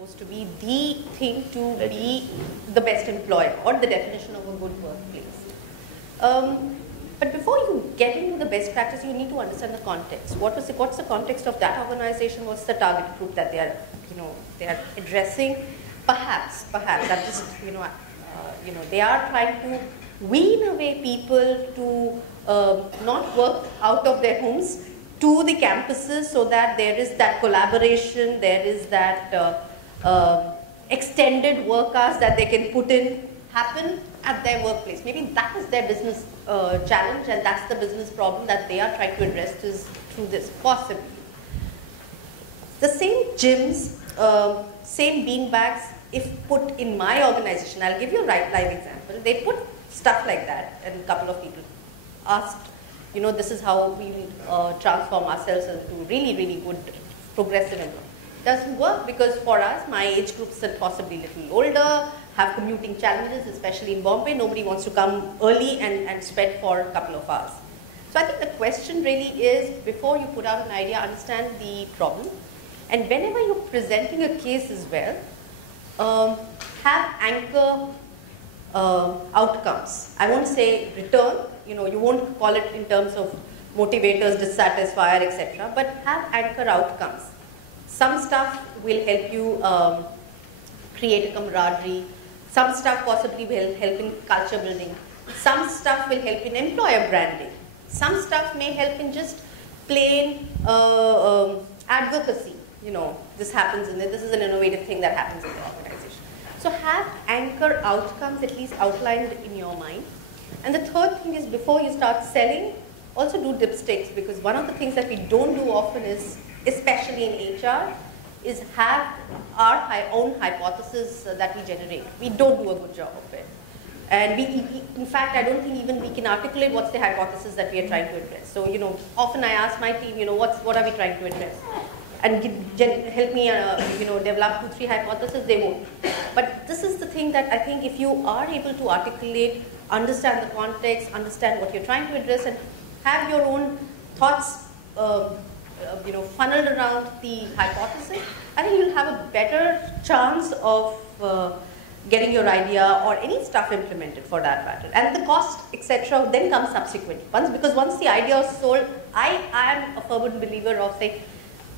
supposed to be the thing to be the best employer or the definition of a good workplace. But before you get into the best practice, you need to understand the context. What's the context of that organization? What's the target group that they are addressing? Perhaps that just they are trying to wean away people to not work out of their homes to the campuses, so that there is that collaboration, there is that extended work hours that they can put in happen at their workplace. Maybe that is their business challenge, and that's the business problem that they are trying to address through this, possibly. The same gyms, same beanbags, if put in my organization, I'll give you a live example. They put stuff like that, and a couple of people asked, this is how we transform ourselves into really, really good progressive employees. Doesn't work because for us, my age groups are possibly a little older, have commuting challenges, especially in Bombay. Nobody wants to come early and sweat for a couple of hours. So I think the question really is, before you put out an idea, understand the problem. And whenever you're presenting a case as well, have anchor outcomes. I won't say return, you won't call it in terms of motivators, dissatisfier, etc. But have anchor outcomes. Some stuff will help you create a camaraderie. Some stuff possibly will help in culture building. Some stuff will help in employer branding. Some stuff may help in just plain advocacy. This happens this is an innovative thing that happens in the organization. So have anchor outcomes at least outlined in your mind. And the third thing is, before you start selling, also do dipsticks, because one of the things that we don't do often is, especially in HR, is have our own hypothesis that we generate. We don't do a good job of it. And in fact, I don't think even we can articulate what's the hypothesis that we are trying to address. So, often I ask my team, what are we trying to address? And help me, develop 2-3 hypotheses. They won't. But this is the thing that I think if you are able to articulate, understand the context, understand what you're trying to address, and have your own thoughts, funneled around the hypothesis, I think you'll have a better chance of getting your idea or any stuff implemented for that matter. And the cost, etc., then comes subsequently. Because once the idea is sold, I am a fervent believer of saying,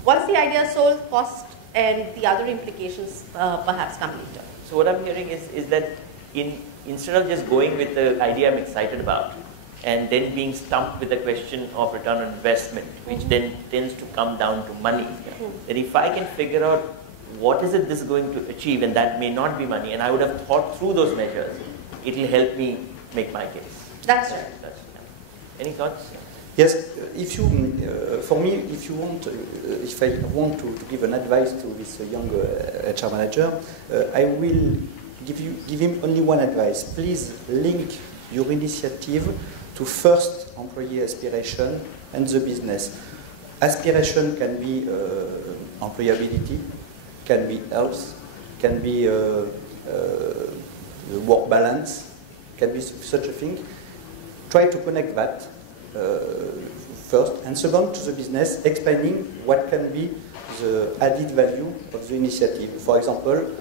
once the idea is sold, cost and the other implications perhaps come later. So what I'm hearing is that instead of just going with the idea I'm excited about, and then being stumped with the question of return on investment, which then tends to come down to money, that if I can figure out what is it this is going to achieve, and that may not be money, and I would have thought through those measures, it will help me make my case. That's right. Any thoughts? Yes, if you, for me, if I want to give an advice to this young HR manager, I will give him only one advice. Please link your initiative to first employee aspiration and the business. Aspiration can be employability, can be health, can be work balance, can be such a thing. Try to connect that first, and second to the business, explaining what can be the added value of the initiative. For example,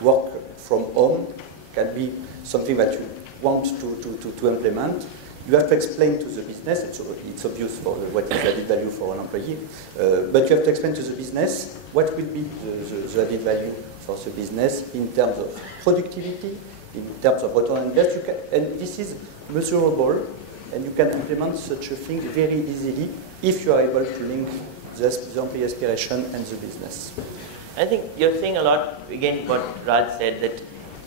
work from home can be something that you want to implement. You have to explain to the business, it's obvious for what is added value for an employee, but you have to explain to the business what will be the added value for the business in terms of productivity, in terms of return on investment, and this is measurable, and you can implement such a thing very easily if you are able to link the employee aspiration and the business. I think you're saying a lot, again, what Raj said, that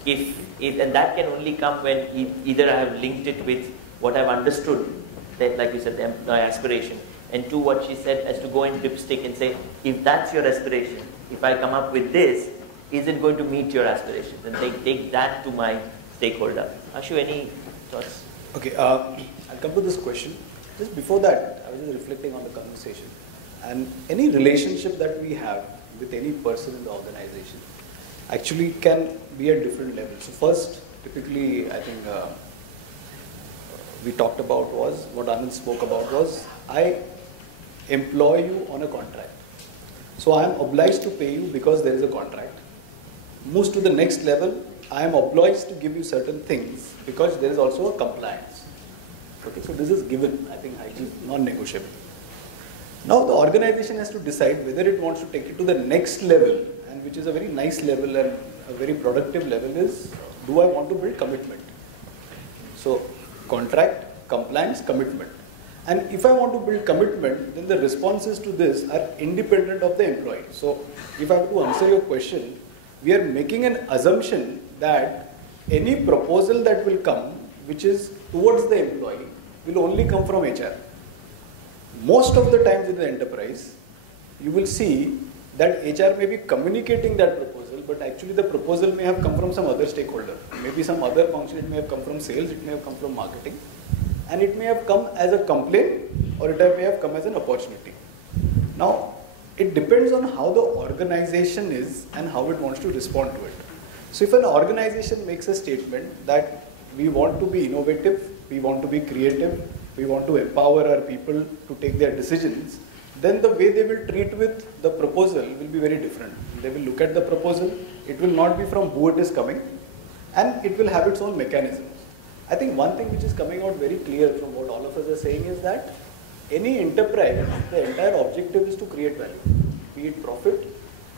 if and that can only come when either I have linked it with what I've understood, that, like you said, the employee aspiration, and two, what she said, as to go and dipstick and say, if that's your aspiration, if I come up with this, is it going to meet your aspirations? And take that to my stakeholder. Ashu, any thoughts? Okay, I'll come to this question. Just before that, I was just reflecting on the conversation. And any relationship that we have with any person in the organization actually can be at different levels. So first, typically, I think we talked about was, what Anand spoke about was, I employ you on a contract. So I am obliged to pay you because there is a contract. moves to the next level, I am obliged to give you certain things because there is also a compliance. Okay, so this is given, I think hygiene is non-negotiable. Now the organization has to decide whether it wants to take it to the next level, and which is a very nice level and a very productive level is, do I want to build commitment? So contract, compliance, commitment. And if I want to build commitment, then the responses to this are independent of the employee. So if I have to answer your question, we are making an assumption that any proposal that will come, which is towards the employee, will only come from HR. Most of the times in the enterprise, you will see that HR may be communicating that proposal, but actually the proposal may have come from some other stakeholder. Maybe some other function, it may have come from sales, it may have come from marketing, and it may have come as a complaint, or it may have come as an opportunity. Now, it depends on how the organization is and how it wants to respond to it. So if an organization makes a statement that we want to be innovative, we want to be creative, we want to empower our people to take their decisions, then the way they will treat with the proposal will be very different. They will look at the proposal, it will not be from who it is coming, and it will have its own mechanisms. I think one thing which is coming out very clear from what all of us are saying is that any enterprise, the entire objective is to create value, be it profit,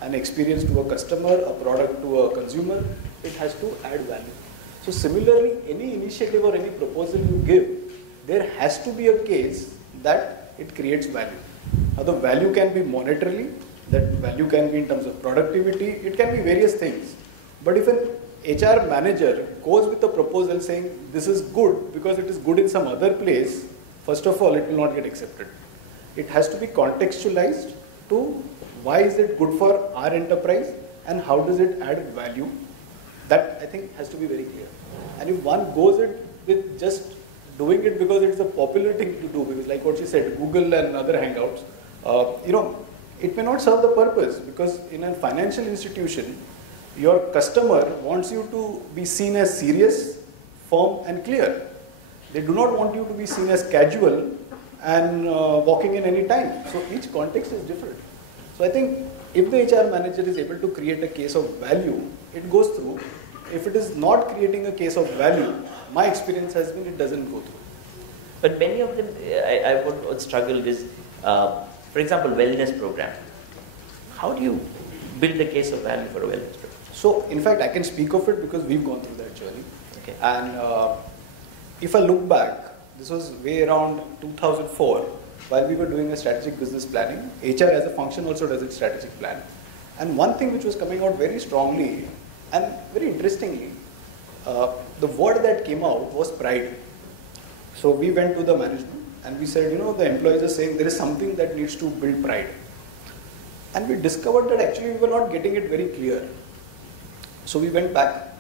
an experience to a customer, a product to a consumer, it has to add value. So similarly, any initiative or any proposal you give, there has to be a case that it creates value. Now the value can be monetarily, that value can be in terms of productivity, it can be various things. But if an HR manager goes with a proposal saying this is good because it is good in some other place, first of all, it will not get accepted. It has to be contextualized to why is it good for our enterprise and how does it add value. That I think has to be very clear. And if one goes it with just doing it because it's a popular thing to do, because like what she said, Google and other hangouts, it may not serve the purpose, because in a financial institution, your customer wants you to be seen as serious, firm and clear. They do not want you to be seen as casual and walking in any time. So each context is different. So I think if the HR manager is able to create a case of value, it goes through. If it is not creating a case of value, my experience has been it doesn't go through. But many of them, I would struggle with, for example, wellness program. How do you build the case of value for a wellness program? So, in fact, I can speak of it because we've gone through that journey. Okay. And if I look back, this was way around 2004, while we were doing a strategic business planning. HR as a function also does its strategic plan. And one thing which was coming out very strongly and very interestingly, the word that came out was pride. So we went to the management and we said, the employees are saying there is something that needs to build pride. And we discovered that actually we were not getting it very clear. So we went back.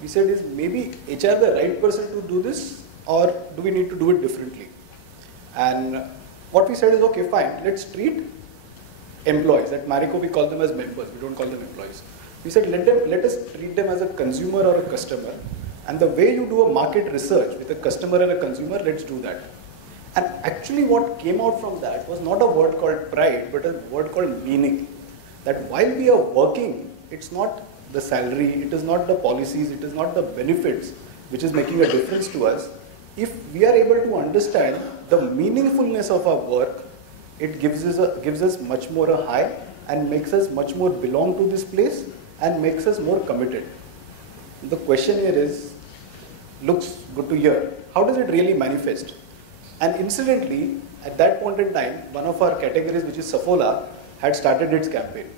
We said, is maybe HR the right person to do this, or do we need to do it differently? And what we said is, okay, fine, let's treat employees. At Marico we call them as members, we don't call them employees. We said, let us treat them as a consumer or a customer. And the way you do a market research with a customer and a consumer, let's do that. And actually what came out from that was not a word called pride, but a word called meaning. That while we are working, it's not the salary, it is not the policies, it is not the benefits which is making a difference to us. If we are able to understand the meaningfulness of our work, it gives us much more a high and makes us much more belong to this place and makes us more committed. The question here is, looks good to hear, how does it really manifest? And incidentally, at that point in time, one of our categories, which is Saffola, had started its campaign.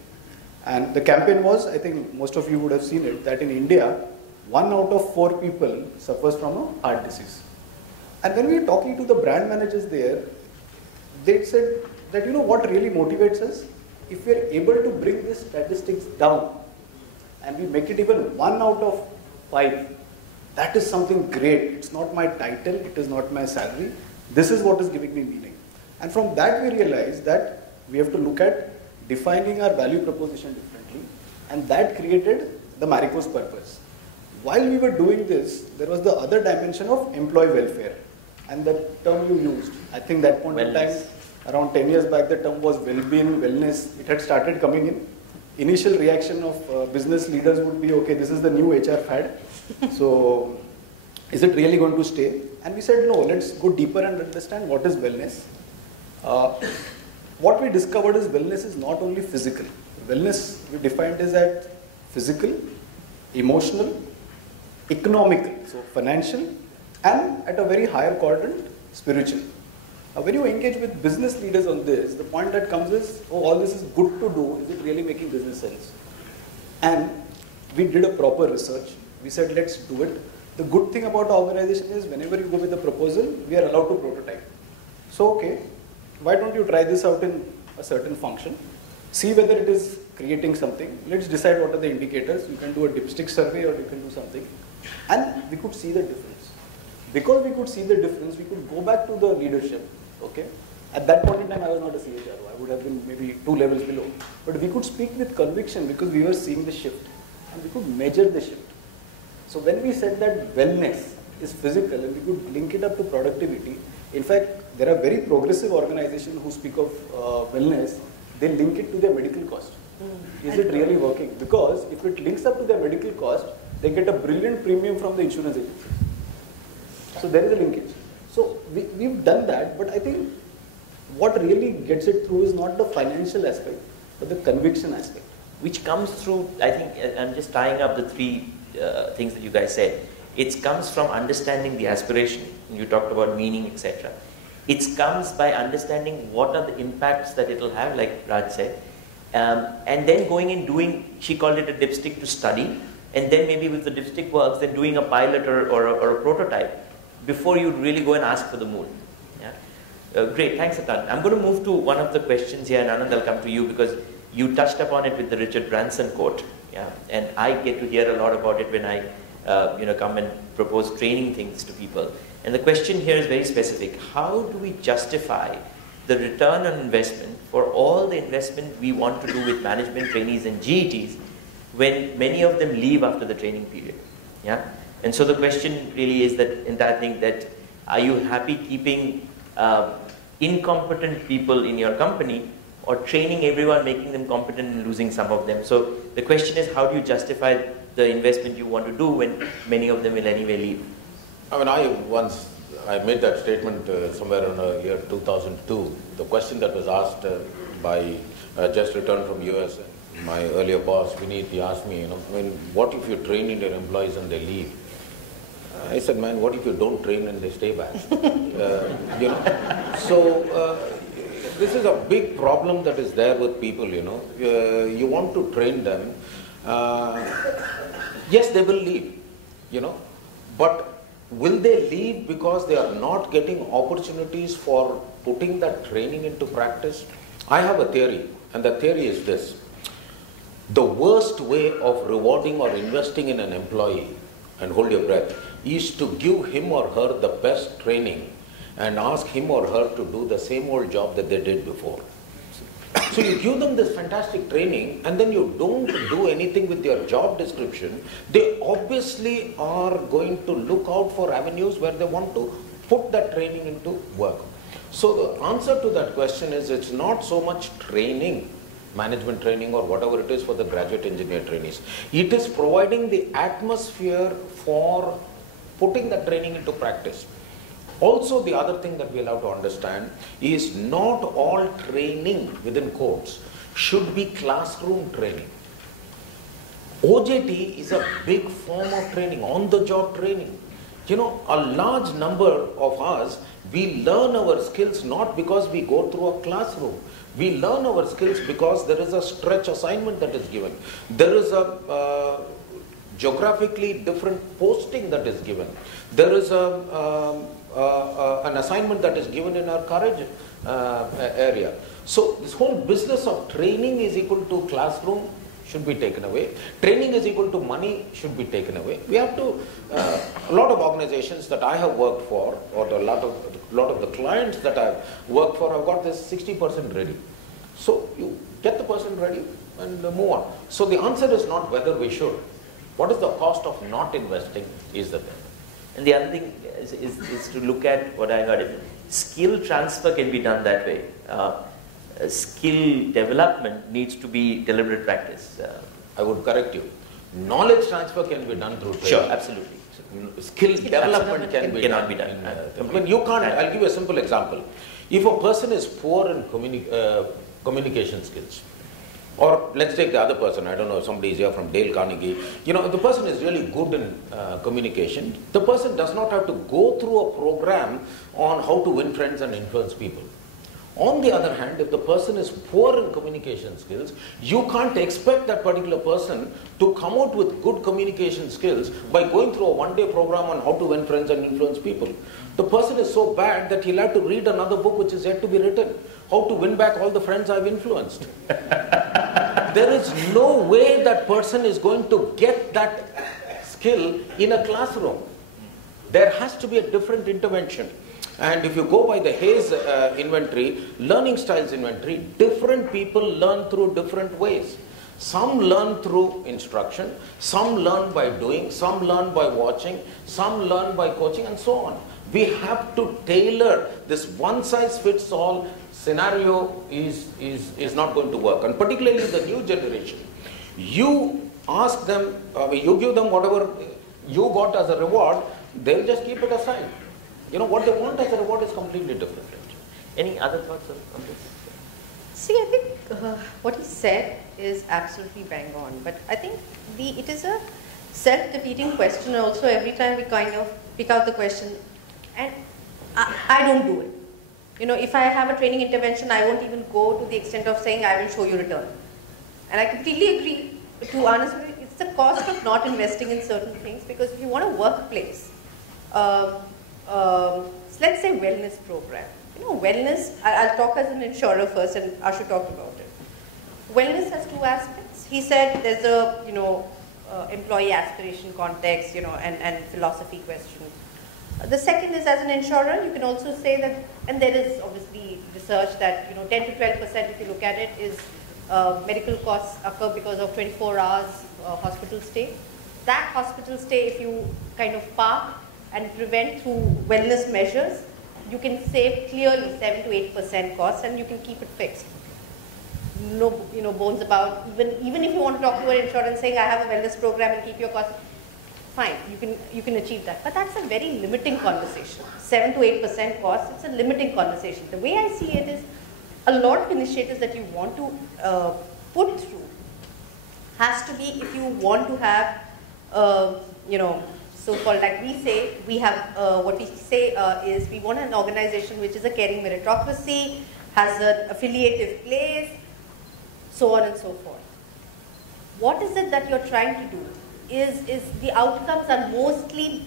And the campaign was, I think most of you would have seen it, that in India, 1 out of 4 people suffers from a heart disease. And when we were talking to the brand managers there, they said that, what really motivates us? If we are able to bring these statistics down and we make it even 1 out of 5, that is something great. It's not my title, it is not my salary. This is what is giving me meaning. And from that we realized that we have to look at defining our value proposition differently, and that created the Marico's purpose. While we were doing this, there was the other dimension of employee welfare, and the term you used, I think that point in time, around 10 years back, the term was well-being, wellness, it had started coming in. initial reaction of business leaders would be, okay, this is the new HR fad. So is it really going to stay? And we said, no, let's go deeper and understand what is wellness. What we discovered is wellness is not only physical. Wellness we defined is at physical, emotional, economical, so financial, and at a very higher quadrant, spiritual. Now, when you engage with business leaders on this, the point that comes is, oh, all this is good to do, is it really making business sense? And we did a proper research. We said, let's do it. The good thing about our organization is whenever you go with a proposal, we are allowed to prototype. So, okay, why don't you try this out in a certain function? See whether it is creating something. Let's decide what are the indicators. You can do a dipstick survey or you can do something. And we could see the difference. Because we could see the difference, we could go back to the leadership. Okay. At that point in time, I was not a CHRO. I would have been maybe 2 levels below. But we could speak with conviction because we were seeing the shift. And we could measure the shift. So when we said that wellness is physical and we could link it up to productivity, in fact, there are very progressive organizations who speak of wellness, they link it to their medical cost. Is it really working? Because if it links up to their medical cost, they get a brilliant premium from the insurance agency. So there is a linkage. So we've done that, but I think what really gets it through is not the financial aspect, but the conviction aspect. Which comes through, I think, I'm just tying up the 3 things that you guys said. It comes from understanding the aspiration. You talked about meaning, etc. It comes by understanding what are the impacts that it will have, like Raj said. And then going and doing, she called it a dipstick to study. And then maybe with the dipstick works, then doing a pilot or a prototype before you really go and ask for the moon. Yeah? Great, thanks a ton. I'm going to move to one of the questions here, and Anand, I'll come to you because you touched upon it with the Richard Branson quote. Yeah? And I get to hear a lot about it when I come and propose training things to people. And the question here is very specific. How do we justify the return on investment for all the investment we want to do with management trainees and GETs when many of them leave after the training period? Yeah? And so the question really is that entire thing that are you happy keeping incompetent people in your company or training everyone, making them competent and losing some of them? So the question is, how do you justify the investment you want to do when many of them will anyway leave? I mean, I made that statement somewhere in the year 2002. The question that was asked by just returned from US, my earlier boss, Vineet, he asked me, what if you train in your employees and they leave? I said, man, what if you don't train and they stay back? So this is a big problem that is there with people, you want to train them. Yes, they will leave, but will they leave because they are not getting opportunities for putting that training into practice? I have a theory, and the theory is this. The worst way of rewarding or investing in an employee, and hold your breath, is to give him or her the best training and ask him or her to do the same old job that they did before. So you give them this fantastic training and then you don't do anything with your job description, they obviously are going to look out for avenues where they want to put that training into work. So the answer to that question is, it's not so much training, management training or whatever it is for the graduate engineer trainees. It is providing the atmosphere for putting that training into practice. Also, the other thing that we allow to understand is not all training within quotes should be classroom training. OJT is a big form of training, on-the-job training. A large number of us, we learn our skills not because we go through a classroom. We learn our skills because there is a stretch assignment that is given. There is a geographically different posting that is given. There is an assignment that is given in our courage area. So this whole business of training is equal to classroom should be taken away. Training is equal to money should be taken away. We have to, a lot of organizations that I have worked for, or a lot of the clients that I've worked for, have got this 60% ready. So you get the person ready and move on. So the answer is not whether we should. What is the cost of not investing is the thing. And the other thing is to look at what I heard. Skill transfer can be done that way. skill development needs to be deliberate practice. I would correct you. Knowledge transfer can be done through training. Sure, absolutely. Skill development cannot be done. When you can't, I'll give you a simple example. If a person is poor in communication skills, or let's take the other person, I don't know, somebody is here from Dale Carnegie, you know, if the person is really good in communication, the person does not have to go through a program on how to win friends and influence people. On the other hand, if the person is poor in communication skills, you can't expect that particular person to come out with good communication skills by going through a one-day program on how to win friends and influence people. The person is so bad that he'll have to read another book which is yet to be written. How to win back all the friends I've influenced. There is no way that person is going to get that skill in a classroom. There has to be a different intervention. And if you go by the Hayes inventory, learning styles inventory, different people learn through different ways. Some learn through instruction, some learn by doing, some learn by watching, some learn by coaching, and so on. We have to tailor this one-size-fits-all scenario is not going to work. And particularly the new generation, you ask them, you give them whatever you got as a reward, they'll just keep it aside. You know, what they want as a reward is completely different. Any other thoughts on this? See, I think what he said is absolutely bang on, but I think it is a self-defeating question also every time we kind of pick out the question, and I don't do it. You know, if I have a training intervention, I won't even go to the extent of saying I will show you return. And I completely agree, to be honest with you, it's the cost of not investing in certain things, because if you want a workplace, let's say wellness program. You know, wellness, I'll talk as an insurer first and Ashu talked about it. Wellness has two aspects. He said there's a, you know, employee aspiration context, you know, and philosophy question. The second is, as an insurer, you can also say that, and there is obviously research that, you know, 10 to 12% if you look at it is medical costs occur because of 24 hours hospital stay. That hospital stay, if you kind of park and prevent through wellness measures, you can save clearly 7 to 8% costs, and you can keep it fixed. No, you know, bones about, even if you want to talk to an insurer saying I have a wellness program and keep your costs, fine, you can achieve that. But that's a very limiting conversation. 7 to 8% cost, it's a limiting conversation. The way I see it is, a lot of initiatives that you want to put through has to be, if you want to have, you know, so-called, like we say, we have, what we say is we want an organization which is a caring meritocracy, has an affiliative place, so on and so forth. What is it that you're trying to do? Is the outcomes are mostly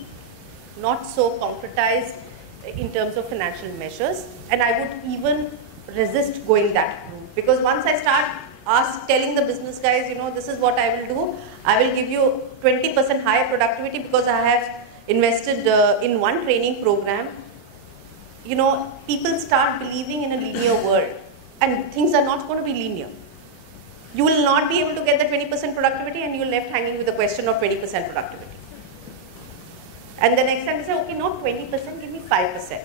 not so concretized in terms of financial measures, and I would even resist going that route, because once I start telling the business guys, you know, this is what I will do, I will give you 20% higher productivity because I have invested in one training program, you know, people start believing in a linear world, and things are not going to be linear. You will not be able to get the 20% productivity, and you're left hanging with the question of 20% productivity. And the next time you say, okay, not 20%, give me 5%.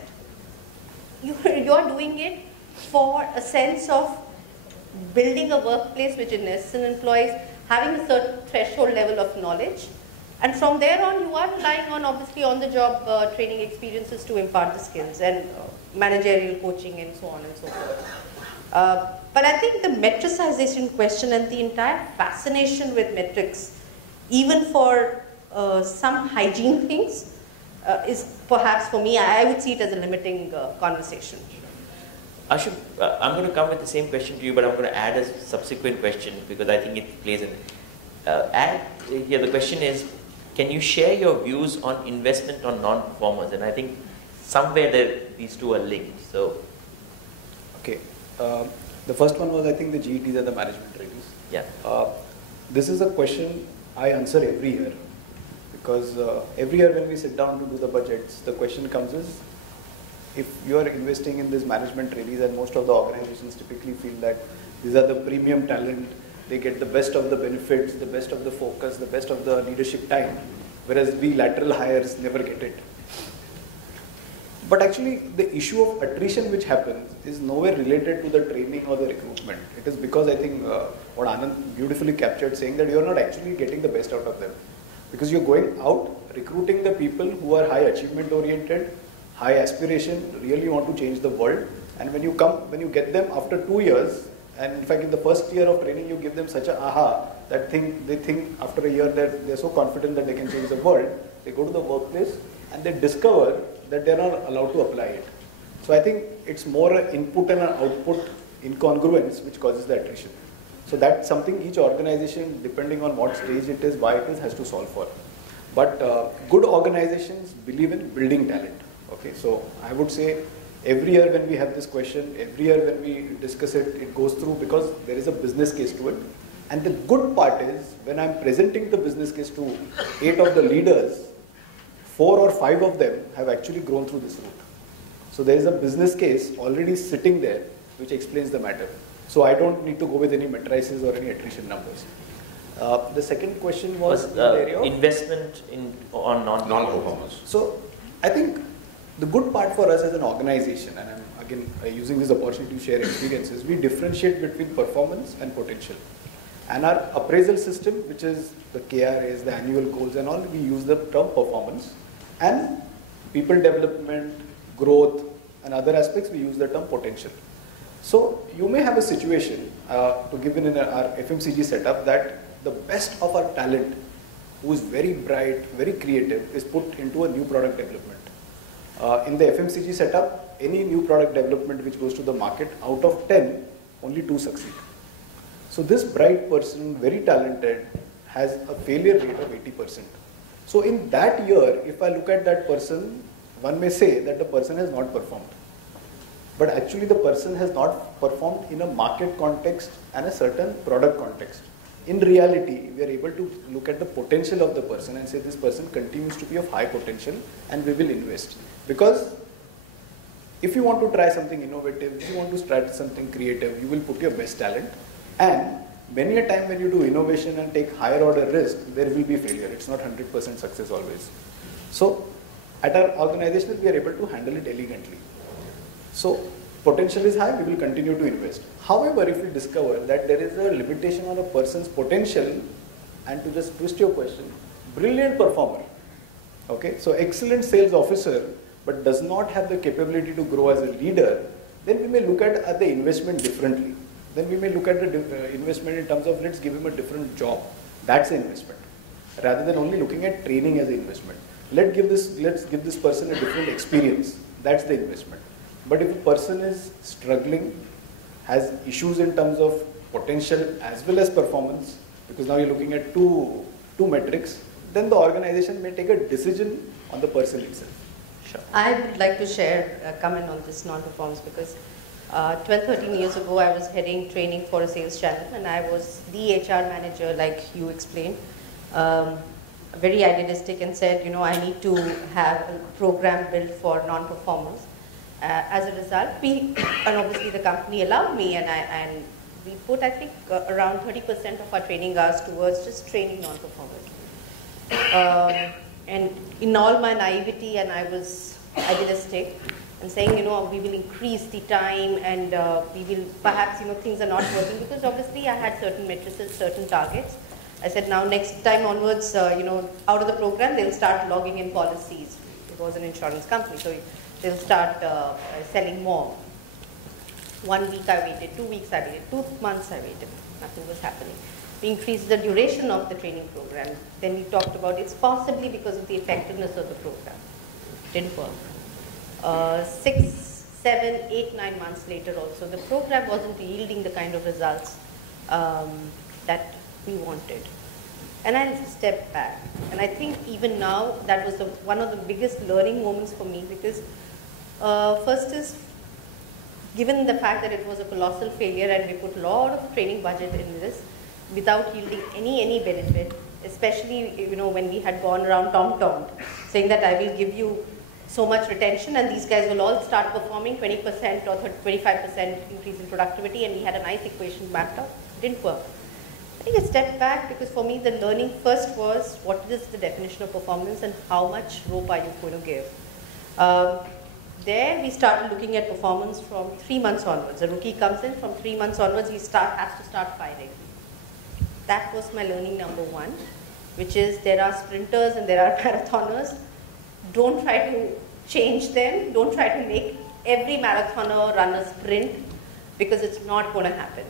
You are doing it for a sense of building a workplace which invests in employees, having a certain threshold level of knowledge, and from there on you are relying on obviously on the job training experiences to impart the skills and managerial coaching and so on and so forth. But I think the metricization question and the entire fascination with metrics, even for some hygiene things, is perhaps for me, I would see it as a limiting conversation. Ashu, I'm going to come with the same question to you, but I'm going to add a subsequent question because I think it plays in. Here the question is, can you share your views on investment on non-performers? And I think somewhere there, these two are linked. So, okay, the first one was, I think, the GETs and the management trainees. Yeah. This is a question I answer every year, because every year when we sit down to do the budgets, the question comes is, if you are investing in these management trainees, and most of the organizations typically feel that these are the premium talent, they get the best of the benefits, the best of the focus, the best of the leadership time, whereas we lateral hires never get it. But actually, the issue of attrition which happens is nowhere related to the training or the recruitment. It is because I think what Anand beautifully captured, saying that you are not actually getting the best out of them. Because you're going out, recruiting the people who are high achievement oriented, high aspiration, really want to change the world. And when you get them after 2 years, and in fact in the first year of training, you give them such a aha, that they think after a year that they're so confident that they can change the world. They go to the workplace and they discover that they're not allowed to apply it. So I think it's more an input and an output incongruence which causes the attrition. So that's something each organization, depending on what stage it is, why it is, has to solve for. But good organizations believe in building talent. Okay, so I would say every year when we have this question, every year when we discuss it, it goes through because there is a business case to it. And the good part is when I'm presenting the business case to 8 of the leaders, 4 or 5 of them have actually grown through this route. So there is a business case already sitting there which explains the matter. So I don't need to go with any matrices or any attrition numbers. The second question was in the area of investment on non-performers. So I think the good part for us as an organization, and I'm again using this opportunity to share experiences, we differentiate between performance and potential. And our appraisal system, which is the KRAs, the annual goals and all, we use the term performance. And people development, growth and other aspects, we use the term potential. So you may have a situation, to give in our FMCG setup, that the best of our talent, who is very bright, very creative, is put into a new product development. In the FMCG setup, any new product development which goes to the market, out of 10, only 2 succeed. So this bright person, very talented, has a failure rate of 80%. So in that year, if I look at that person, one may say that the person has not performed. But actually the person has not performed in a market context and a certain product context. In reality, we are able to look at the potential of the person and say this person continues to be of high potential and we will invest. Because if you want to try something innovative, if you want to try something creative, you will put your best talent. And many a time when you do innovation and take higher order risk, there will be failure. It's not 100% success always. So at our organization, we are able to handle it elegantly. So potential is high, we will continue to invest. However, if we discover that there is a limitation on a person's potential, and to just twist your question, brilliant performer, okay, so excellent sales officer, but does not have the capability to grow as a leader, then we may look at the investment differently. Then we may look at the investment in terms of let's give him a different job. That's an investment. Rather than only looking at training as an investment. Let's give this person a different experience. That's the investment. But if a person is struggling, has issues in terms of potential as well as performance, because now you're looking at two metrics, then the organization may take a decision on the person itself. Sure. I would like to share a comment on this non-performance because 12-13 years ago I was heading training for a sales channel and I was the HR manager like you explained, very idealistic and said, you know, I need to have a program built for non-performers. As a result, and obviously the company allowed me and we put I think around 30% of our training hours towards just training non-performers. And in all my naivety, and I was idealistic and saying, you know, we will increase the time and we will perhaps, you know, things are not working because obviously I had certain matrices, certain targets. I said now next time onwards, you know, out of the program they'll start logging in policies. It was an insurance company, so they'll start selling more. 1 week I waited, 2 weeks I waited, 2 months I waited, nothing was happening. We increased the duration of the training program. Then we talked about it's possibly because of the effectiveness of the program. It didn't work. 6, 7, 8, 9 months later also, the program wasn't yielding the kind of results that we wanted. And I stepped back. And I think even now, that was one of the biggest learning moments for me because first is, given the fact that it was a colossal failure and we put a lot of training budget in this without yielding any benefit, especially, you know, when we had gone around tom-tom saying that I will give you so much retention and these guys will all start performing 20% or 25% increase in productivity, and we had a nice equation mapped out. It didn't work. I think I stepped back because for me the learning first was what is the definition of performance and how much rope are you going to give. There we started looking at performance from 3 months onwards. A rookie comes in, from 3 months onwards he has to start firing. That was my learning number 1, which is there are sprinters and there are marathoners. Don't try to change them. Don't try to make every marathoner run a sprint, because it's not going to happen.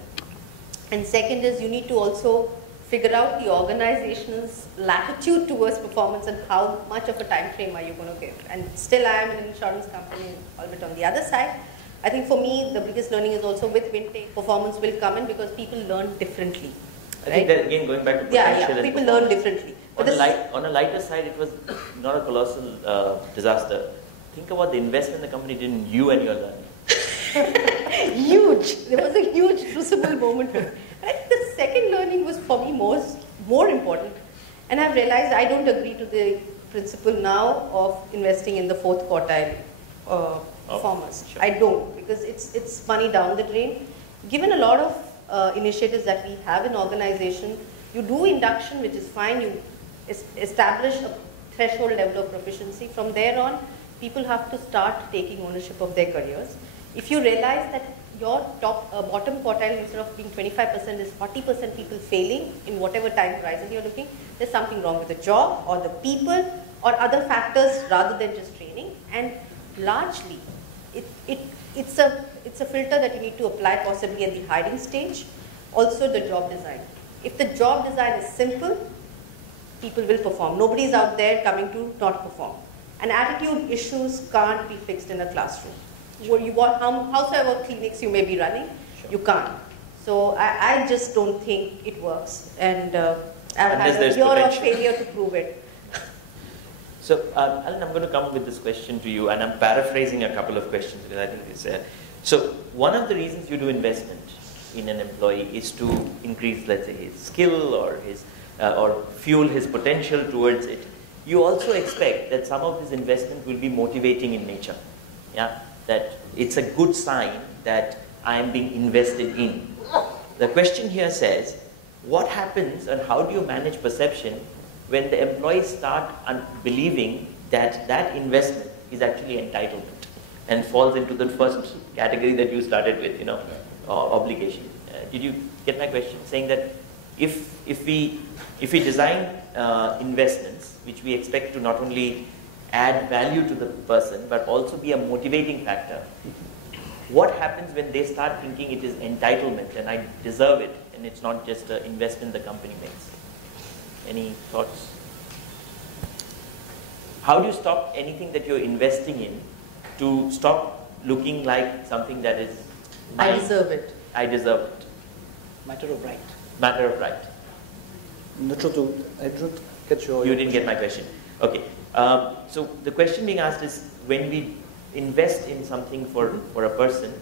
And second is you need to also figure out the organization's latitude towards performance and how much of a time frame are you going to give. And still I am in an insurance company, all bit on the other side. I think for me the biggest learning is also with vintage, performance will come in because people learn differently. I think that again going back to potential, people learn differently. On a lighter side, it was not a colossal disaster. Think about the investment the company did in you and your learning. Huge. There was a huge crucible moment for me. And I think the second learning was for me more important. And I've realized I don't agree to the principle now of investing in the 4th quartile performers. Sure. I don't, because it's money down the drain. Given a lot of initiatives that we have in organization, you do induction, which is fine. You establish a threshold level of proficiency. From there on, people have to start taking ownership of their careers. If you realize that your bottom quartile, instead of being 25%, is 40% people failing in whatever time horizon you're looking, there's something wrong with the job or the people or other factors rather than just training. And largely, it's a filter that you need to apply possibly at the hiring stage. Also the job design. If the job design is simple, people will perform. Nobody's out there coming to not perform. And attitude issues can't be fixed in a classroom. Howsoever clinics you may be running, you can't. So I just don't think it works. And I've had a year of failure to prove it. So, Alan, I'm going to come with this question to you, and I'm paraphrasing a couple of questions because I think it's so one of the reasons you do investment in an employee is to increase, let's say, his skill or his or fuel his potential towards it. You also expect that some of this investment will be motivating in nature. Yeah, that it's a good sign that I am being invested in. The question here says, what happens and how do you manage perception when the employees start believing that that investment is actually entitlement and falls into the first category that you started with, obligation. Did you get my question? Saying that if we design investments which we expect to not only add value to the person but also be a motivating factor, what happens when they start thinking it is entitlement and I deserve it and it's not just an investment the company makes? Any thoughts? How do you stop anything that you're investing in to stop looking like something that is mine? I deserve it. I deserve it. Matter of right. Matter of right. Not sure I don't get your... You didn't get my question. Okay. So the question being asked is, when we invest in something for a person,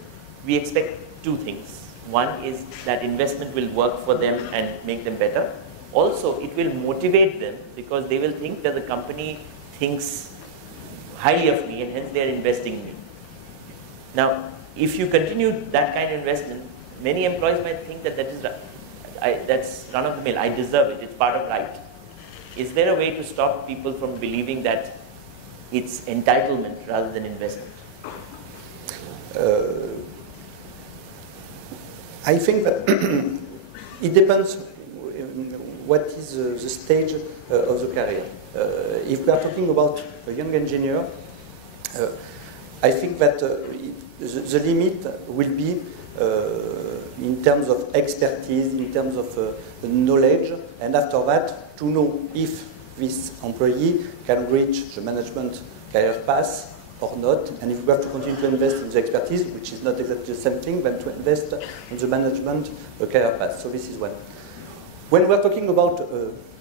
we expect two things. One is that investment will work for them and make them better. Also, it will motivate them because they will think that the company thinks highly of me and hence they are investing in me. Now, if you continue that kind of investment, many employees might think that that's run of the mill. I deserve it. It's part of right. Is there a way to stop people from believing that it's entitlement rather than investment? I think that it depends what is the stage of the career. If we are talking about a young engineer, I think that the limit will be in terms of expertise, in terms of knowledge, and after that to know if this employee can reach the management career path or not, and if we have to continue to invest in the expertise, which is not exactly the same thing, but to invest in the management career path. So this is one. When we are talking about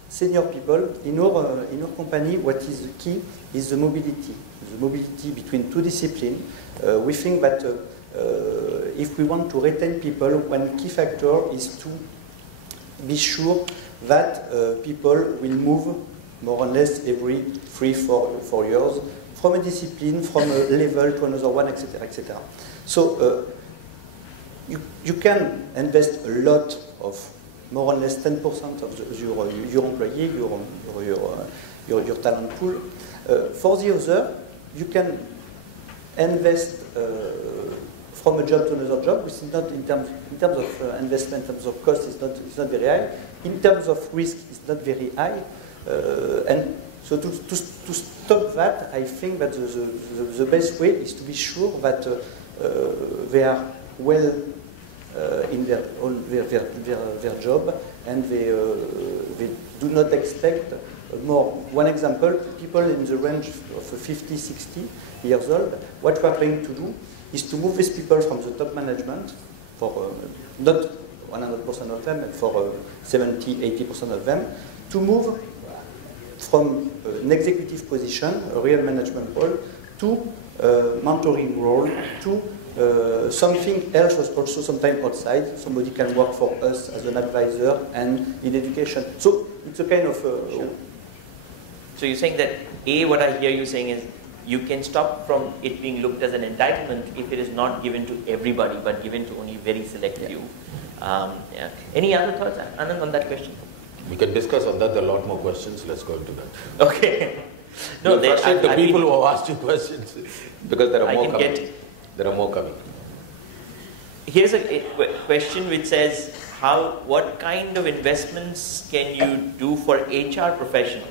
senior people, in our company, what is key is the mobility between two disciplines. We think that if we want to retain people, one key factor is to be sure that people will move more or less every 3-4 years from a discipline, from a level to another one, etc., etc. So you can invest a lot of more or less 10% of your employee, your talent pool. For the other, you can invest from a job to another job, which is not in terms of investment, in terms of cost, it's not very high. In terms of risk, it's not very high. And so to stop that, I think that the best way is to be sure that they are well in their job, and they do not expect more. One example, people in the range of 50, 60 years old, what we are trying to do is to move these people from the top management, for not 100% of them, but for 70, 80% of them, to move from an executive position, a real management role, to mentoring role, to something else also sometimes outside. Somebody can work for us as an advisor and in education. So it's a kind of... Sure. So you're saying that, A, what I hear you saying is, you can stop from it being looked as an entitlement if it is not given to everybody, but given to only very select few. Yeah. Any other thoughts, Anand, on that question? We can discuss on that. There are a lot more questions. Let's go into that. Okay. No, the people who have asked you questions, because there are more coming. There are more coming. Here's a question which says, what kind of investments can you do for HR professionals?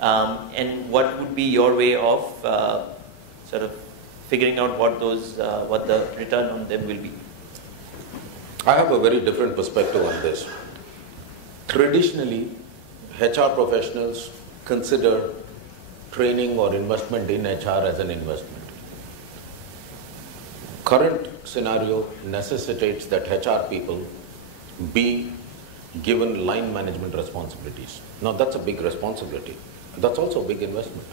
And what would be your way of sort of figuring out what the return on them will be? I have a very different perspective on this. Traditionally, HR professionals consider training or investment in HR as an investment. Current scenario necessitates that HR people be given line management responsibilities. Now that's a big responsibility. That's also a big investment.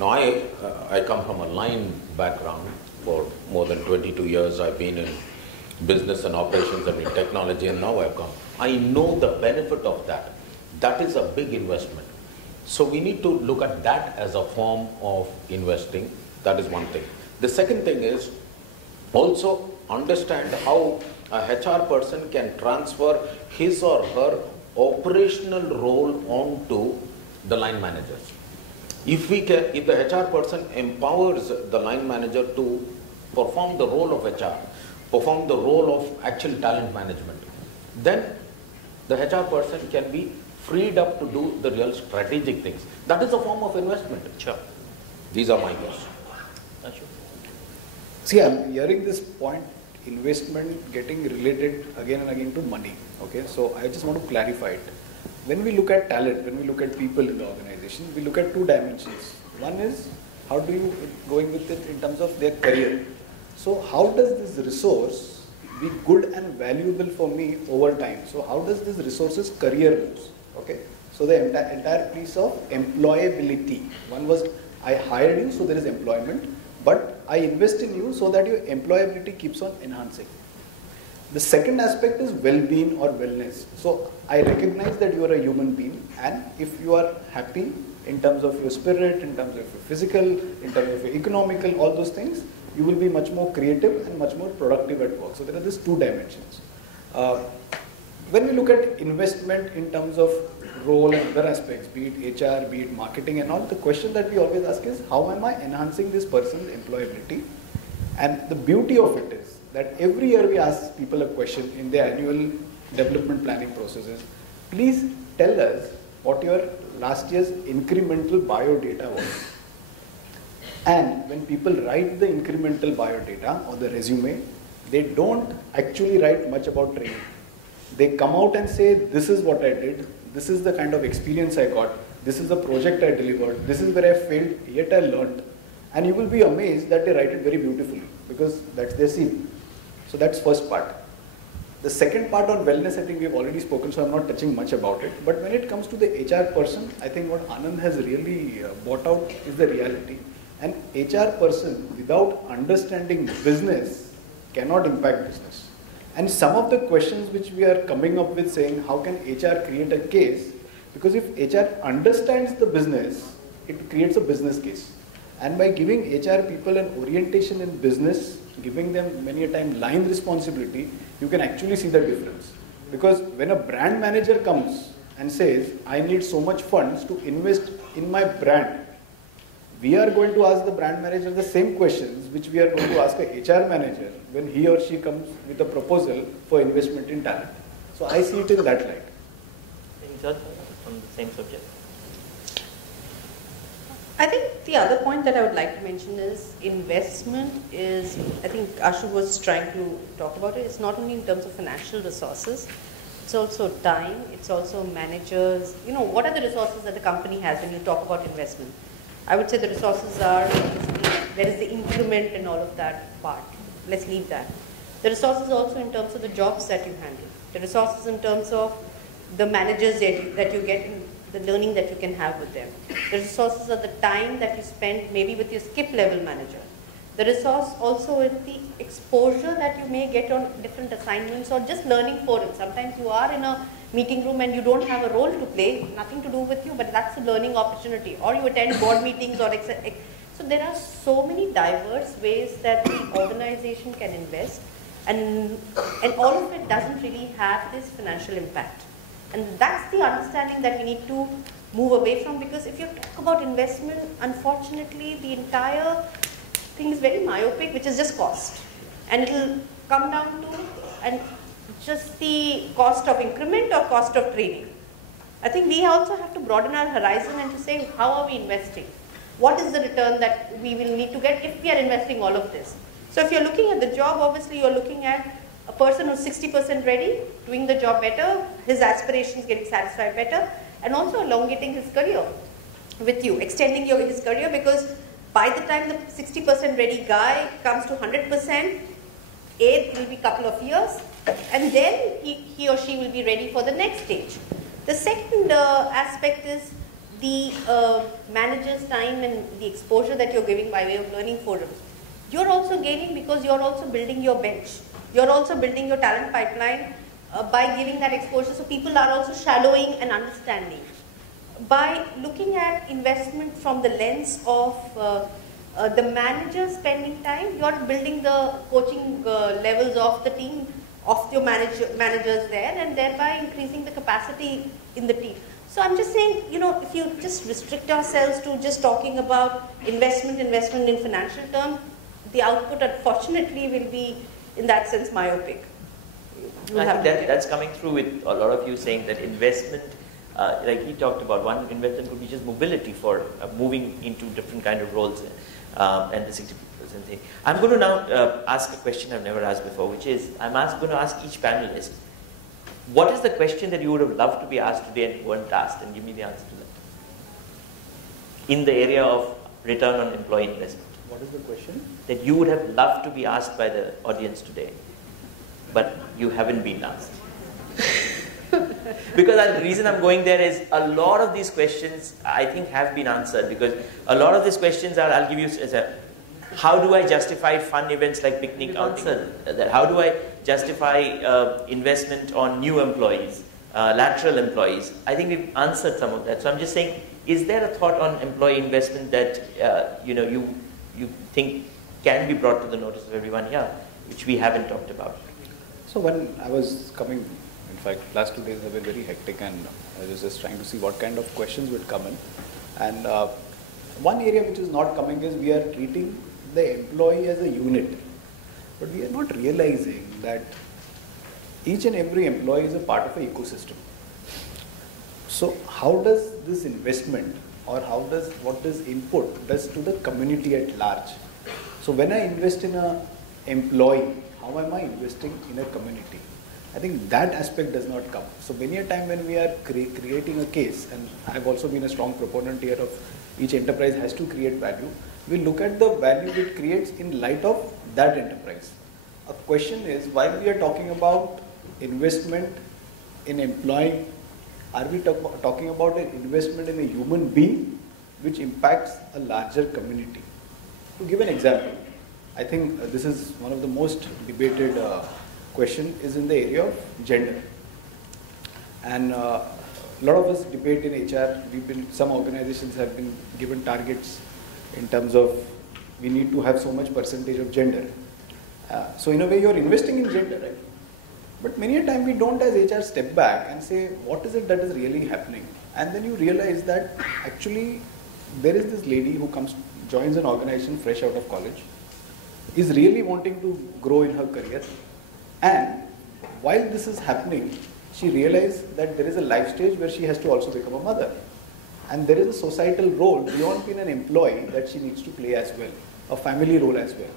Now I come from a line background. For more than 22 years I've been in business and operations and in technology, and now I've come. I know the benefit of that. That is a big investment. So we need to look at that as a form of investing. That is one thing. The second thing is also understand how a HR person can transfer his or her operational role onto the line managers. If the HR person empowers the line manager to perform the role of HR, perform the role of actual talent management, then the HR person can be freed up to do the real strategic things. That is a form of investment. Sure. These are my views. Sure. See, I'm hearing this point, investment getting related again and again to money. Okay, so I just want to clarify it. When we look at talent, when we look at people in the organization, we look at two dimensions. One is, how do you going with it in terms of their career? So how does this resource be good and valuable for me over time? So how does this resource's career moves? Okay, so the entire piece of employability. One was, I hired you, so there is employment, but I invest in you so that your employability keeps on enhancing. The second aspect is well-being or wellness. So I recognize that you are a human being, and if you are happy in terms of your spirit, in terms of your physical, in terms of your economical, all those things, you will be much more creative and much more productive at work. So there are these two dimensions. When we look at investment in terms of role and other aspects, be it HR, be it marketing and all, the question that we always ask is, how am I enhancing this person's employability? And the beauty of it is that every year we ask people a question in their annual development planning processes. Please tell us what your last year's incremental biodata was. And when people write the incremental biodata or the resume, they don't actually write much about training. They come out and say, this is what I did, this is the kind of experience I got, this is the project I delivered, this is where I failed, yet I learned. And you will be amazed that they write it very beautifully, because that's their scene. So that's first part. The second part on wellness, I think we've already spoken, so I'm not touching much about it. But when it comes to the HR person, I think what Anand has really brought out is the reality. An HR person without understanding business cannot impact business. And some of the questions which we are coming up with saying, how can HR create a case? Because if HR understands the business, it creates a business case. And by giving HR people an orientation in business, giving them many a time line responsibility, you can actually see the difference. Because when a brand manager comes and says, I need so much funds to invest in my brand, we are going to ask the brand manager the same questions which we are going to ask a HR manager when he or she comes with a proposal for investment in talent. So I see it in that light. Any thoughts on the same subject? I think the other point that I would like to mention is investment is, I think Ashu was trying to talk about it, it's not only in terms of financial resources, it's also time, it's also managers, you know, what are the resources that the company has when you talk about investment? I would say the resources are, there is the increment and all of that part, let's leave that. The resources also in terms of the jobs that you handle, the resources in terms of the managers that you get in the learning that you can have with them. The resources are the time that you spend maybe with your skip level manager. The resource also is the exposure that you may get on different assignments or just learning forums. Sometimes you are in a meeting room and you don't have a role to play, nothing to do with you, but that's a learning opportunity. Or you attend board meetings or so there are so many diverse ways that the organization can invest, and all of it doesn't really have this financial impact. And that's the understanding that we need to move away from, because if you talk about investment, unfortunately, the entire thing is very myopic, which is just cost. And it will come down to just the cost of increment or cost of training. I think we also have to broaden our horizon and to say, how are we investing? What is the return that we will need to get if we are investing all of this? So if you're looking at the job, obviously you're looking at a person who's 60% ready, doing the job better, his aspirations getting satisfied better, and also elongating his career with you, extending his career, because by the time the 60% ready guy comes to 100%, it will be a couple of years, and then he or she will be ready for the next stage. The second aspect is the manager's time and the exposure that you're giving by way of learning forums. You're also gaining because you're also building your bench. You're also building your talent pipeline by giving that exposure, so people are also shallowing and understanding. By looking at investment from the lens of the manager spending time, you're building the coaching levels of the team, of your managers there, and thereby increasing the capacity in the team. So I'm just saying, you know, if you just restrict ourselves to just talking about investment in financial terms, the output unfortunately will be, in that sense, myopic. I think that's coming through with a lot of you saying that investment, like he talked about, one investment could be just mobility for moving into different kind of roles, and the 60% thing. I'm going to now ask a question I've never asked before, which is, I'm going to ask each panelist, what is the question that you would have loved to be asked today and weren't asked, and give me the answer to that. In the area of return on employee investment. What is the question? That you would have loved to be asked by the audience today, but you haven't been asked. Because the reason I'm going there is a lot of these questions I think have been answered, because a lot of these questions are, I'll give you as a, how do I justify fun events like picnic outing? How do I justify investment on new employees, lateral employees? I think we've answered some of that. So I'm just saying, is there a thought on employee investment that you think can be brought to the notice of everyone here, which we haven't talked about? So when I was coming, in fact, last 2 days have been very hectic, and I was just trying to see what kind of questions would come in. And one area which is not coming is we are treating the employee as a unit, but we are not realizing that each and every employee is a part of an ecosystem. So how does this investment, or what this input does to the community at large? So when I invest in an employee, how am I investing in a community? I think that aspect does not come. So many a time when we are creating a case, and I've also been a strong proponent here of each enterprise has to create value, we look at the value it creates in light of that enterprise. A question is, while we are talking about investment in employee, are we talking about an investment in a human being which impacts a larger community? To give an example, I think this is one of the most debated question is in the area of gender. And a lot of us debate in HR, some organizations have been given targets in terms of we need to have so much percentage of gender. So in a way you're investing in gender, right? But many a time we don't as HR step back and say, what is it that is really happening? And then you realize that actually there is this lady who joins an organization fresh out of college, is really wanting to grow in her career, and while this is happening, she realized that there is a life stage where she has to also become a mother. And there is a societal role beyond being an employee that she needs to play as well, a family role as well.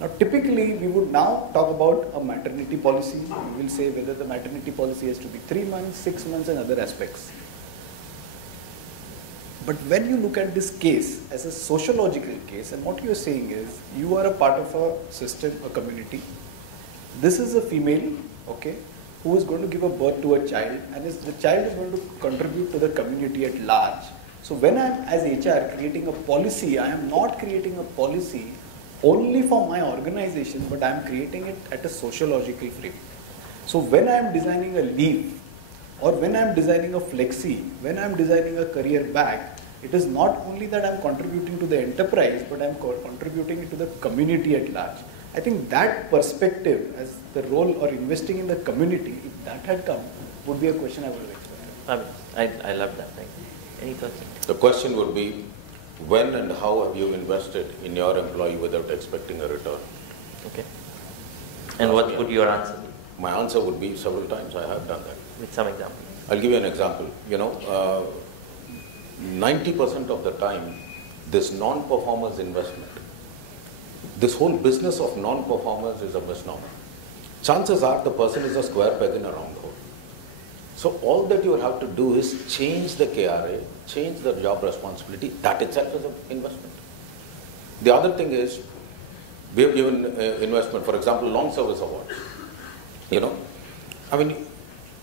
Now, typically, we would now talk about a maternity policy. We will say whether the maternity policy has to be 3 months, 6 months, and other aspects. But when you look at this case as a sociological case, and what you are saying is, you are a part of a system, a community. This is a female, okay, who is going to give a birth to a child, and the child is going to contribute to the community at large. So when I am as HR creating a policy, I am not creating a policy only for my organization, but I am creating it at a sociological frame. So when I am designing a leave, or when I am designing a flexi, when I am designing a career bag, it is not only that I am contributing to the enterprise, but I am contributing it to the community at large. I think that perspective as the role or investing in the community, if that had come, would be a question I would have expected. I love that. Thank you. Any thoughts? The question would be, when and how have you invested in your employee without expecting a return? Okay. And what would your answer be? My answer would be several times I have done that. With some example. I'll give you an example. 90% of the time, this non-performers investment, this whole business of non-performers is a misnomer. Chances are the person is a square peg in a round hole. So all that you will have to do is change the KRA, change the job responsibility. That itself is an investment. The other thing is, we have given investment, for example, long service awards.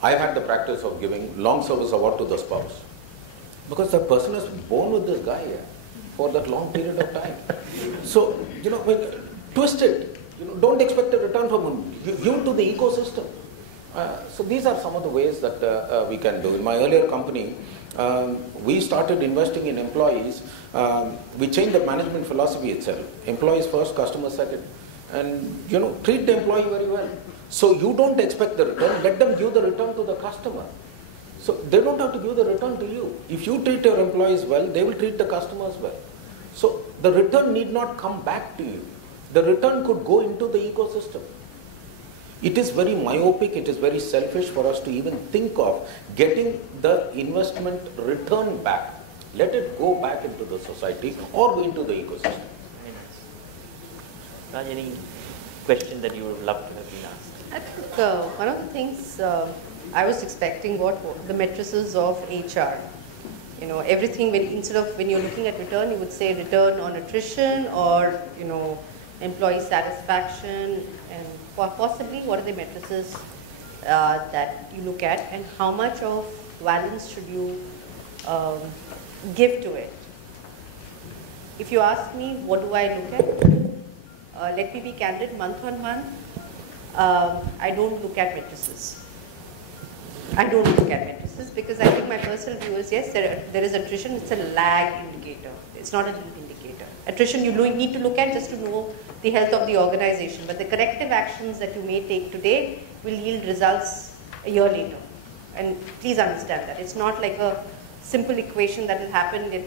I've had the practice of giving long service award to the spouse, because that person is born with this guy for that long period of time. So, twist it. Don't expect a return from him. Give it to the ecosystem. So these are some of the ways that we can do. In my earlier company, we started investing in employees. We changed the management philosophy itself. Employees first, customers second. And, treat the employee very well. So you don't expect the return. Let them give the return to the customer. So they don't have to give the return to you. If you treat your employees well, they will treat the customers well. So the return need not come back to you. The return could go into the ecosystem. It is very myopic, it is very selfish for us to even think of getting the investment return back. Let it go back into the society or into the ecosystem. Raj, any question that you would love to have been asked? I think one of the things I was expecting the matrices of HR. Everything, instead of when you're looking at return, you would say return on attrition or, employee satisfaction, and possibly what are the matrices that you look at, and how much of valence should you give to it. If you ask me, what do I look at? Let me be candid, month on month, I don't look at matrices. I don't look at matrices because I think my personal view is, yes, there is attrition, it's a lag indicator. It's not a lead indicator. Attrition you need to look at just to know the health of the organization, but the corrective actions that you may take today will yield results a year later. And please understand that. It's not like a simple equation that will happen if,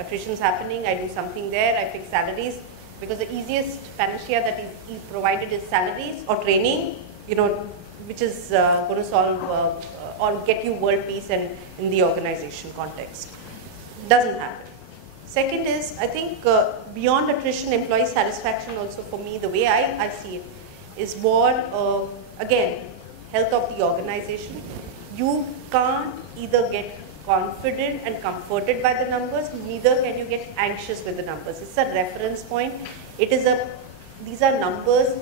attrition is happening, I do something there, I fix salaries, because the easiest panacea that is provided is salaries or training, which is going to solve or get you world peace and in the organization context. Doesn't happen. Second is, I think beyond attrition, employee satisfaction also for me, the way I see it, is more, again, health of the organization. You can't either get confident and comforted by the numbers, neither can you get anxious with the numbers. It's a reference point. These are numbers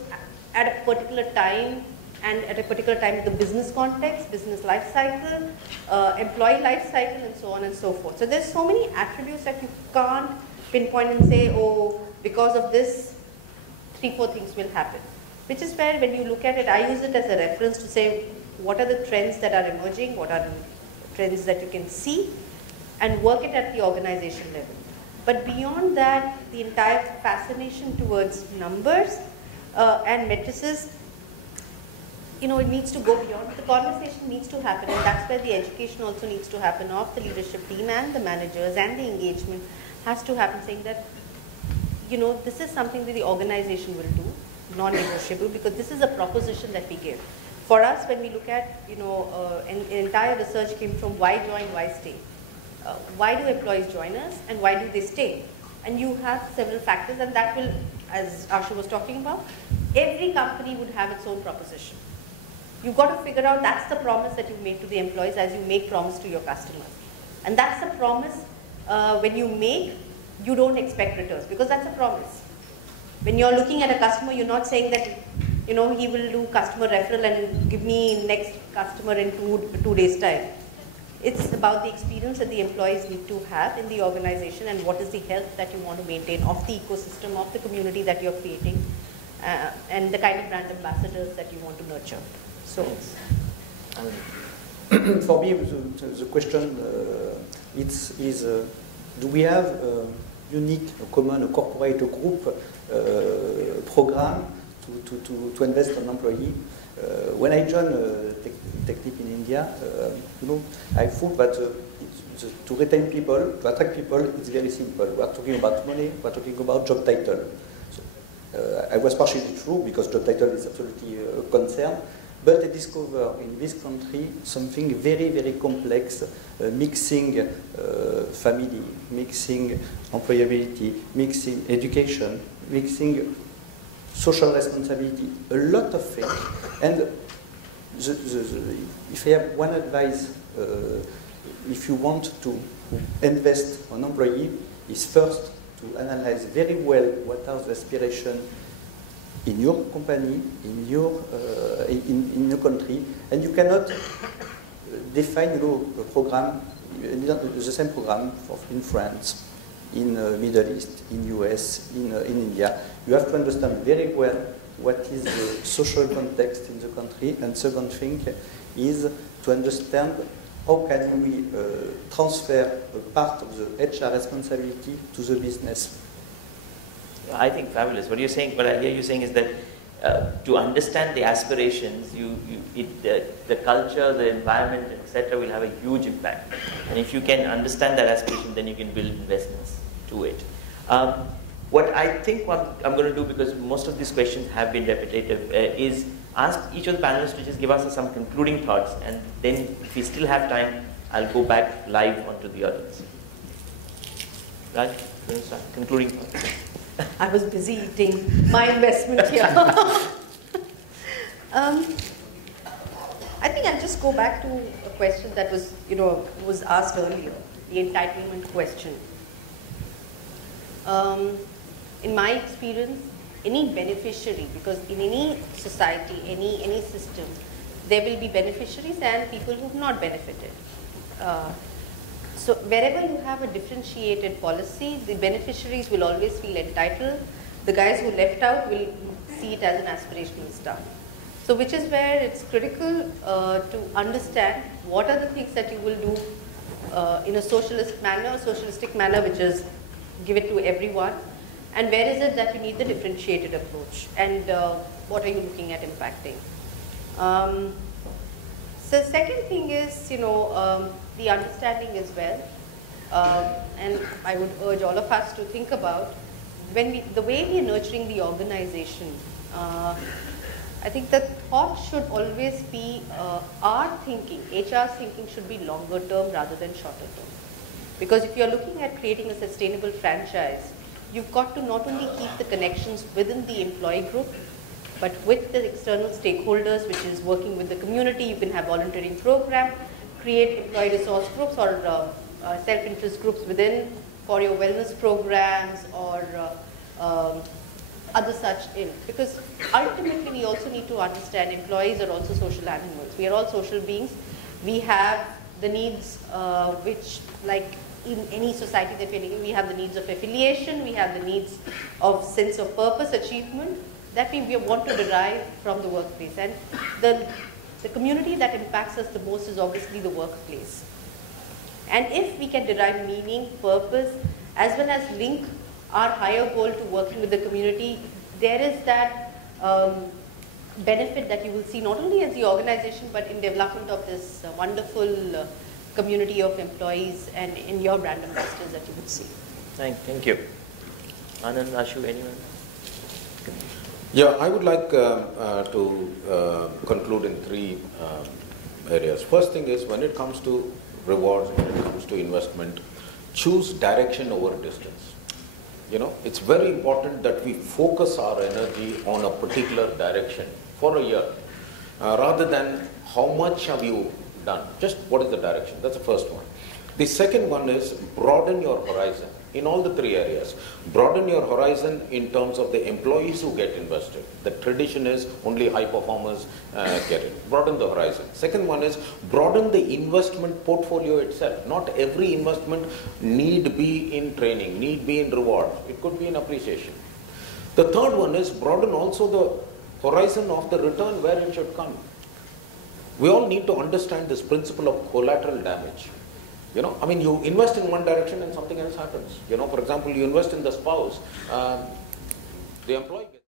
at a particular time, and at a particular time in the business context, business life cycle, employee life cycle, and so on and so forth. So there's so many attributes that you can't pinpoint and say, oh, because of this, 3-4 things will happen. Which is where when you look at it, I use it as a reference to say, what are the trends that are emerging, what are the trends that you can see, and work it at the organization level. But beyond that, the entire fascination towards numbers and matrices, it needs to go beyond. The conversation needs to happen, and that's where the education also needs to happen of the leadership team and the managers, and the engagement has to happen, saying that, this is something that the organization will do, non-negotiable, because this is a proposition that we give. For us, when we look at, an entire research came from why join, why stay. Why do employees join us, and why do they stay? And you have several factors, and that will, as Ashu was talking about, every company would have its own proposition. You've got to figure out that's the promise that you make to the employees as you make promise to your customers. And that's the promise when you make, you don't expect returns, because that's a promise. When you're looking at a customer, you're not saying that, he will do customer referral and give me next customer in two days' time. It's about the experience that the employees need to have in the organization, and what is the health that you want to maintain of the ecosystem, of the community that you're creating, and the kind of brand ambassadors that you want to nurture. So, for me, the question is do we have a unique, a common, a corporate, a group program to invest on employee? When I joined Technip in India, I thought that to retain people, to attract people, it's very simple. We are talking about money, we are talking about job title. So, I was partially true, because job title is absolutely a concern. But I discovered in this country something very, very complex, mixing family, mixing employability, mixing education, mixing social responsibility, a lot of things. And if I have one advice, if you want to invest on employee, is first to analyze very well what are the aspirations in your company, in your country, and you cannot define a program, the same program in France, in Middle East, in US, in India. You have to understand very well what is the social context in the country, and second thing is to understand how can we transfer a part of the HR responsibility to the business. I think fabulous. What you're saying, what I hear you saying is that to understand the aspirations, the culture, the environment, etc., will have a huge impact. And if you can understand that aspiration, then you can build investments to it. What I think I'm going to do, because most of these questions have been repetitive, is ask each of the panelists to just give us some concluding thoughts, and then if we still have time, I'll go back live onto the audience. Raj, you want to start? Concluding thoughts. I was busy eating my investment here. I think I'll just go back to a question that was asked earlier, the entitlement question. In my experience, any beneficiary, because in any society, any system, there will be beneficiaries and people who have not benefited. So wherever you have a differentiated policy, the beneficiaries will always feel entitled. The guys who left out will see it as an aspirational stuff. So which is where it's critical to understand what are the things that you will do in a socialistic manner, which is give it to everyone, and where is it that you need the differentiated approach, and what are you looking at impacting. So second thing is, the understanding as well, and I would urge all of us to think about the way we are nurturing the organization. I think the thought should always be our thinking, HR's thinking should be longer term rather than shorter term. Because if you are looking at creating a sustainable franchise, you've got to not only keep the connections within the employee group, but with the external stakeholders, which is working with the community. You can have volunteering program, create employee resource groups or self-interest groups within for your wellness programs or other such ilk. Because ultimately we also need to understand employees are also social animals. We are all social beings. We have the needs which, like in any society that we're living, we have the needs of affiliation, we have the needs of sense of purpose, achievement, that we want to derive from the workplace. And the community that impacts us the most is obviously the workplace. And if we can derive meaning, purpose, as well as link our higher goal to working with the community, there is that benefit that you will see not only as the organization but in development of this wonderful community of employees and in your brand ambassadors that you would see? Thank you. Anand, Ashu, anyone? Yeah, I would like to conclude in three areas. First thing is, when it comes to rewards, when it comes to investment, choose direction over distance. You know, it's very important that we focus our energy on a particular direction for a year, rather than how much have you done. Just what is the direction? That's the first one. The second one is broaden your horizon in all the three areas. Broaden your horizon in terms of the employees who get invested. The tradition is only high performers get it. Broaden the horizon. Second one is broaden the investment portfolio itself. Not every investment need be in training, need be in rewards. It could be in appreciation. The third one is broaden also the horizon of the return where it should come. We all need to understand this principle of collateral damage. You know, I mean, you invest in one direction and something else happens. You know, for example, you invest in the spouse, the employee